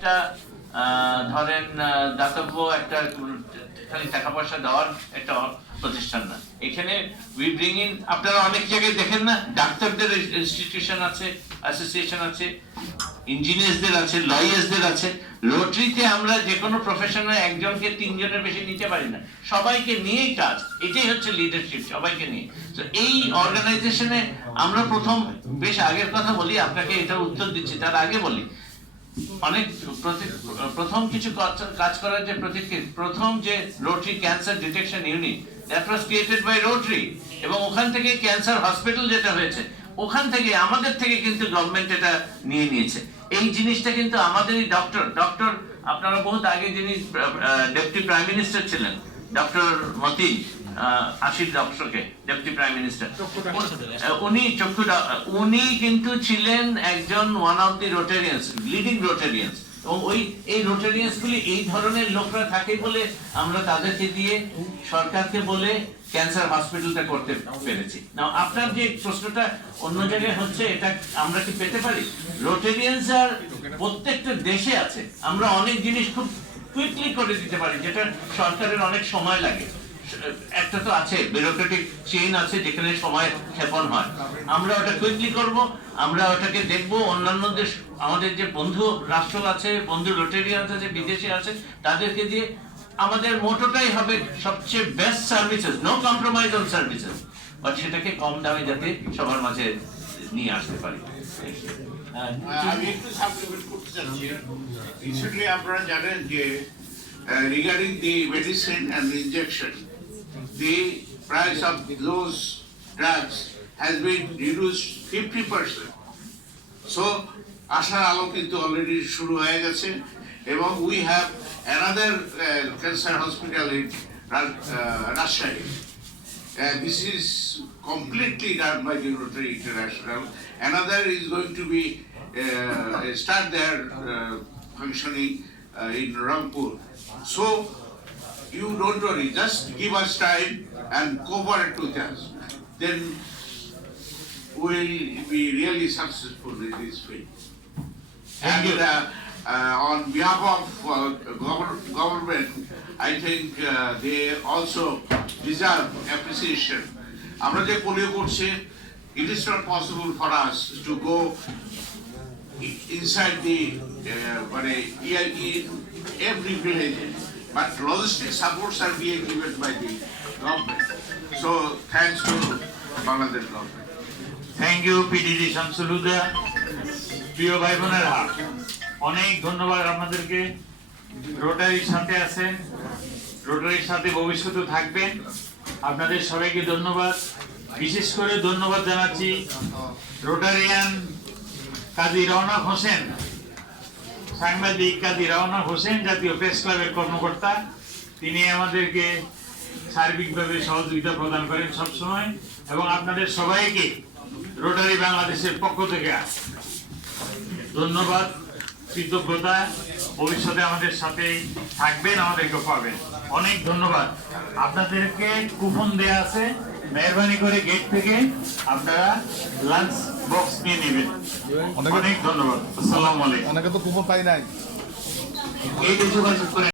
একটা ধরেন দাতব্য একটা খালি টাকা পয়সা দেওয়ার একটা প্রতিষ্ঠান না। এখানে উই ব্রিং ইন, আপনারা অনেক জায়গায় দেখেন না, ডাক্তারদের ইনস্টিটিউশন আছে, অ্যাসোসিয়েশন আছে, ইঞ্জিনিয়ারদের আছে, লয়ার্সদের আছে। রোটারিতে আমরা যে কোনো প্রফেশনে একজনকে তিনজনের বেশি নিতে পারি না, সবাইকে নিয়েই কাজ। এটাই হচ্ছে লিডারশিপ, সবাইকে নিয়ে। তো এই অর্গানাইজেশনে আমরা বেশ আগের কথা বলি, আপনাকে এটা উত্তর দিচ্ছি, তার আগে বলি অনেক প্রথম কিছু কাজ করার যে প্রথম যে Rotary cancer detection unit, that was created by Rotary, এবং ওখান থেকে ক্যান্সার হসপিটাল যেটা হয়েছে, ওখান থেকে আমাদের থেকে কিন্তু গভর্নমেন্ট এটা নিয়ে নিয়েছে। এই জিনিসটা কিন্তু আমাদেরই ডক্টর আপনারা বহুত আগে যিনি ডেপুটি প্রাইম মিনিস্টার ছিলেন, ডক্টর মতিন, 80 দশকে ডেপুটি প্রাইম মিনিস্টার, উনি কিন্তু ছিলেন একজন ওয়ান অফ দি রোটারিয়ান্স, লিডিং রোটারিয়ান্স। এবং এই রোটারিয়ান্স গুলি এই ধরনের লোকরা থাকে বলে আমরা তাদেরকে দিয়ে সরকারকে বলে ক্যান্সার হসপিটালটা করতে পেরেছি। না, আপনার যে প্রশ্নটা অন্য জায়গায় হচ্ছে, এটা আমরা কি পেতে পারি? রোটারিয়ান্স আর প্রত্যেকটা দেশে আছে, আমরা অনেক জিনিস খুব কুইকলি করে দিতে পারি, যেটা সরকারের অনেক সময় লাগে। একটা তো আছে ব্যুরোক্রেটিক চেইন আছে, যেখানে সময় ক্ষেপণ হয়। আমরা ওটা কুইকলি করব, আমরা ওটাকে দেখব। অন্যান্য দেশ, আমাদের যে বন্ধু রাষ্ট্র আছে, বন্ধু রোটারিয়ান্স আছে, বিদেশে আছে, তাদেরকে দিয়ে আমাদের মোটোটাই হবে সবচেয়ে best services, no compromise on services, but সেটাকে কম দামে যাতে সবার মাঝে নিয়ে আসতে পারি। আমি একটু সাবস্ক্রাইব করতে চাচ্ছি। রিসেন্টলি আপনারা জানেন যে regarding the medicine and the injection, the price of those drugs has been reduced 50%. So, আশার আলো কিন্তু অলরেডি শুরু হয়ে গেছে, এবং we have another cancer hospital in Rajshahi. This is completely done by the Rotary International. Another is going to be start their functioning in Rampur. So you don't worry, just give us time and cooperate with us. Then we'll be really successful in this field. And on behalf of government, I think they also deserve appreciation. আমরা যে polio করছে, it is not possible for us to go inside the every village, but logistic supports are being given by the government. So thanks to Bangladesh government. Thank you PDD Shamsul Huda. প্রিয় ভাই বোনেরা, অনেক ধন্যবাদ আপনাদেরকে। রোটারির সাথে আছেন, রোটারির সাথে ভবিষ্যতে থাকবেন, আপনাদের সবাইকে ধন্যবাদ। বিশেষ করে ধন্যবাদ জানাচ্ছি রোটারিয়ান কাজী রওনক হোসেন, সাংবাদিক কাজী রওনক হোসেন, জাতীয় প্রেস ক্লাবের কর্মকর্তা। তিনি আমাদেরকে সার্বিকভাবে সহযোগিতা প্রদান করেন সবসময়, এবং আপনাদের সবাইকে রোটারি বাংলাদেশের পক্ষ থেকে ধন্যবাদ, কৃতজ্ঞতা। ভবিষ্যতে আমাদের সাথে থাকবেন, আমাদেরকে পাবেন। অনেক ধন্যবাদ। আপনাদেরকে কুপন দেয়া আছে, মেহরবানি করে গেট থেকে আপনারা লাঞ্চ বক্স নিয়ে নেবেন। অনেক ধন্যবাদ। আসসালামু আলাইকুম। অনেকে তো কুপন পাই নাই। এই যোগাযোগ করে